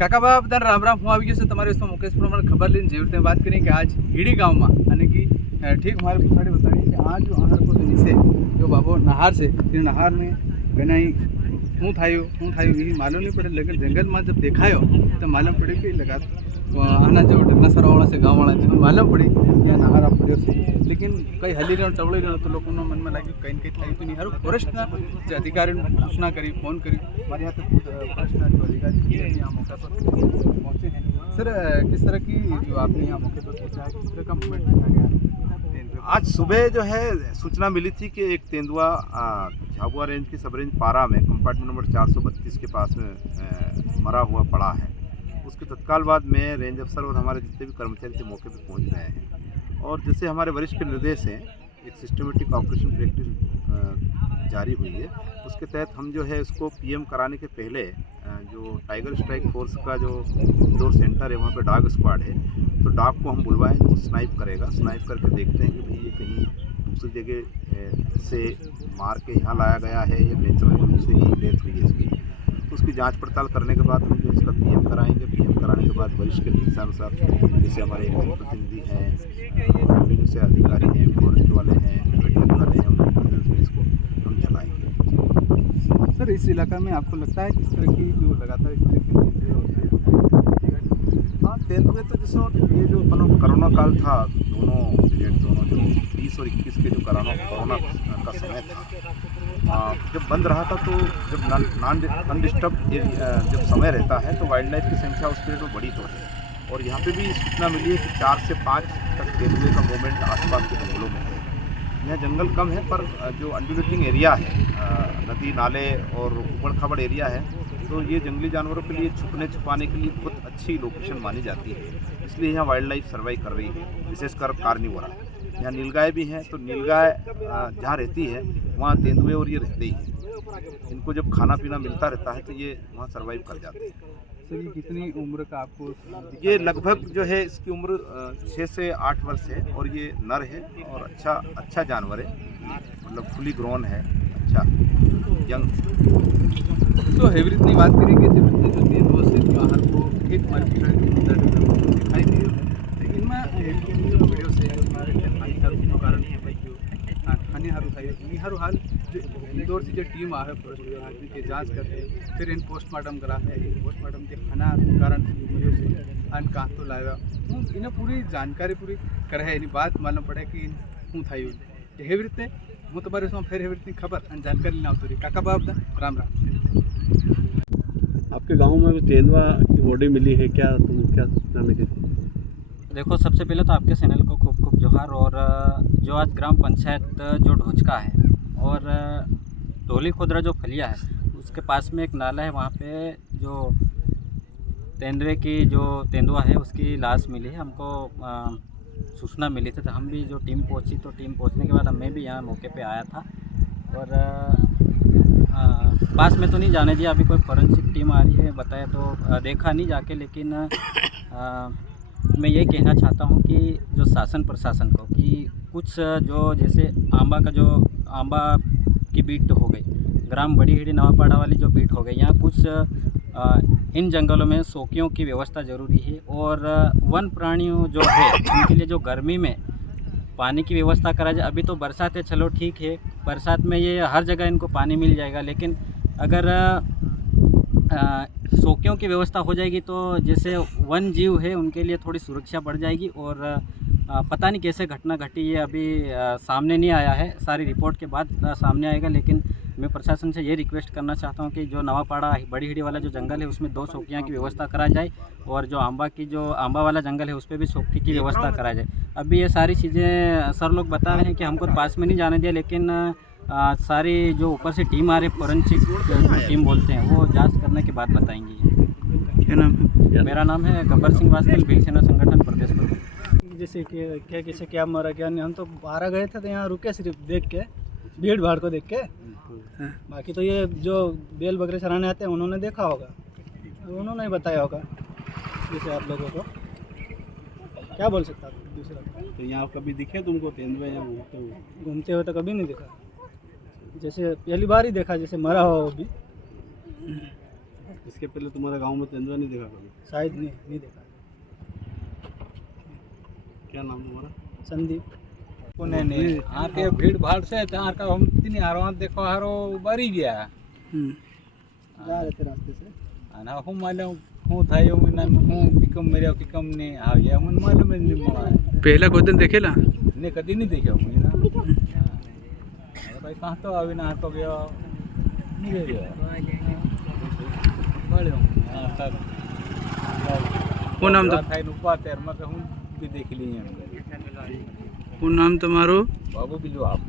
કાકા બાપ તાર રામ રામ, હું આવી ગયો છું તમારે વિશે મુકેશ પ્રમાણે ખબર લઈને જેવી રીતે વાત કરીએ કે આજ हीड़ी गाँव में यानी कि ठीक हमारे पिछाड़ी बताइए कि आज जो आहार को नीचे जो बाबो नहार से नहार में गनाई हूँ थायो ये मालूम नहीं पड़े, लेकिन जंगल में जब देखायो तो मालूम पड़े कि लगा आना जो डगनासरा वाला से गाँव वाला तो मालूम पड़ी या नहारा पड़ो से, लेकिन कई हली रहो चवड़ी रहो तो लोगों मन में लगे कहीं कहीं थी तो नहीं हारू फॉरेस्ट जो अधिकारी सूचना करी फोन करी हमारे यहाँ तो फॉरेस्ट जो अधिकारी यहाँ मौका पर पहुँचे हैं। सर किस तरह की जो आपने यहाँ मौके पर पहुँचा है, किस तरह का मूवमेंट देखा गया? आज सुबह जो है सूचना मिली थी कि एक तेंदुआ झाबुआ रेंज की सब रेंज पारा में कंपार्टमेंट नंबर 432 के पास में मरा हुआ पड़ा है। उसके तत्काल बाद में रेंज अफसर और हमारे जितने भी कर्मचारी थे मौके पर पहुंच गए हैं, और जैसे हमारे वरिष्ठ के निर्देश हैं एक सिस्टमेटिक ऑपरेशन प्रैक्टिस जारी हुई है, उसके तहत हम जो है इसको पीएम कराने के पहले जो टाइगर स्ट्राइक फोर्स का जो इंडोर सेंटर है वहाँ पे डॉग स्क्वाड है, तो डॉग को हम बुलवाएं, वो स्नाइप करेगा, स्नाइप करके देखते हैं कि भाई ये कहीं दूसरी जगह से मार के यहाँ लाया गया है या नेचुरल रूप से ही डेथ हुई है इसकी। तो उसकी जांच पड़ताल करने के बाद हम जो इसका पीएम कराएंगे, पीएम कराने के बाद वरिष्ठ के निर्देशानुसार जैसे हमारे प्रतिनिधि हैं, से अधिकारी हैं, फॉरेस्ट वाले हैं, वेटनरी वाले हैं, उनके इसको हम चलाएंगे। सर इस इलाका में आपको लगता है किस तरह की जो लगातार इस तरह की हाँ तेंदुए तो जैसे ये जो कोरोना काल था, दोनों जो 20 और 21 के जो कोरोना का समय था, जब बंद रहा था तो जब नॉन अनडिस्टर्ब जब समय रहता है तो वाइल्ड लाइफ की संख्या उस पीरियड में बड़ी तो है, और यहाँ पे भी सूचना मिली है कि 4 से 5 तक तेंदुए का मूवमेंट आसपास के जंगलों में है। यहाँ जंगल कम है पर जो अंडुलेटिंग एरिया है, नदी नाले और उबड़ खाबड़ एरिया है, तो ये जंगली जानवरों के लिए छुपने छुपाने के लिए बहुत अच्छी लोकेशन मानी जाती है, इसलिए यहाँ वाइल्ड लाइफ सर्वाइव कर रही है, विशेषकर कार्निवोरा। यहाँ नीलगाय भी हैं, तो नीलगाय जहाँ रहती है वहाँ तेंदुए और ये रहते ही हैं, इनको जब खाना पीना मिलता रहता है तो ये वहाँ सर्वाइव कर जाते हैं। सर ये कितनी उम्र का आपको? ये लगभग जो है इसकी उम्र 6 से 8 वर्ष है, और ये नर है और अच्छा जानवर है, मतलब फुली ग्रोन है, अच्छा यंग। तो एवरीथिंग बात करेंगे जब जो तेंदुआ से बाहर को ठीक हमारे पिछाड़ी दिखाई दे रहा है, लेकिन मैं वीडियो से हमारे हानिहारू कारण है भाई जो हानिहारू है हारू हाल जो इंदौर से जो टीम आ है फॉरेस्ट विभाग की जाँच करते हैं, फिर इन पोस्टमार्टम करा है, पोस्टमार्टम के खाना कारण मरियो से अन कहाँ तो लाया इन्हें पूरी जानकारी पूरी करे है, बात मालूम पड़े कि हूँ था एवरीथिंग હું તમારે શું ફેર એવરીથિંગ ખબર અને जानकारी लेना આવતો रही। काका बाप राम राम। आपके गांव में तेंदुआ की बॉडी मिली है, क्या सूचना मिली? देखो सबसे पहले तो आपके चैनल को खूब खूब जोहार, और जो आज ग्राम पंचायत जो ढोचका है और ढोली खुदरा जो फलिया है उसके पास में एक नाला है, वहाँ पे जो तेंदुआ है उसकी लाश मिली है। हमको सूचना मिली थी तो हम भी जो टीम पहुंची, तो टीम पहुंचने के बाद मैं भी यहाँ मौके पे आया था, और पास में तो नहीं जाने दिया, अभी कोई फॉरेंसिक टीम आ रही है बताया तो देखा नहीं जाके, लेकिन मैं ये कहना चाहता हूँ कि जो शासन प्रशासन को कि कुछ जो जैसे आंबा की बीट हो गई, ग्राम बड़ी हीड़ी नवापाड़ा वाली जो बीट हो गई, यहाँ कुछ इन जंगलों में सोकियों की व्यवस्था ज़रूरी है, और वन प्राणियों जो है उनके लिए जो गर्मी में पानी की व्यवस्था करा जाए। अभी तो बरसात है, चलो ठीक है, बरसात में ये हर जगह इनको पानी मिल जाएगा, लेकिन अगर सोकियों की व्यवस्था हो जाएगी तो जैसे वन जीव है उनके लिए थोड़ी सुरक्षा बढ़ जाएगी। और पता नहीं कैसे घटना घटी, ये अभी सामने नहीं आया है, सारी रिपोर्ट के बाद सामने आएगा, लेकिन मैं प्रशासन से ये रिक्वेस्ट करना चाहता हूँ कि जो नवापाड़ा बड़ी हीड़ी वाला जो जंगल है उसमें 2 चौकियाँ की व्यवस्था करा जाए, और जो आंबा वाला जंगल है उस पर भी चौकी की व्यवस्था करा जाए। अभी ये सारी चीज़ें सर लोग बता रहे हैं कि हमको पास में नहीं जाने दिया, लेकिन सारी जो ऊपर से टीम आ रही है, फॉरेंसिक टीम बोलते हैं, वो जाँच करने के बाद बताएंगी। क्या नाम है? मेरा नाम है गब्बर सिंह वास्तल, भील सेना संगठन प्रदेश प्रमुख। जैसे कि क्या कैसे क्या मरा क्या नहीं, हम तो बाहर गए थे तो यहाँ रुके सिर्फ देख के, भीड़ भाड़ को देख के। बाकी तो ये जो बेल वगैरह चराने आते हैं उन्होंने देखा होगा, उन्होंने ही बताया होगा जैसे आप लोगों को। क्या बोल सकता हूँ दूसरा? तो यहाँ कभी दिखे तुमको तेंदुए घूमते हुए तो कभी नहीं देखा, जैसे पहली बार ही देखा, जैसे मरा हुआ वो भी। इसके पहले तुम्हारे गांव में तेंदुआ नहीं देखा कभी? शायद नहीं देखा। क्या नाम तुम्हारा? संदीप। पुणे ने आके भीड़ भाड़ से तार का हम तीन हारो देखो हारो बरी गया जा रहे थे रास्ते से। અને હું માલુમ હું થયું મને હું કિકમ મર્યો કિકમ ને આવ્યા મને માલુમ જ નહીં મળે પહેલા કોઈ દિન દેખેલા ને કદી નહીં દેખ્યો હું એના અરે ભાઈ કાં તો આવીને હાથો ગયો નીકળી ગયો મળ્યો હા સર શું નામ થઈને ઉભા ત્યારે મેં કે હું બી દેખી લઈએ શું નામ તમારું? બાબુ બીજું આપ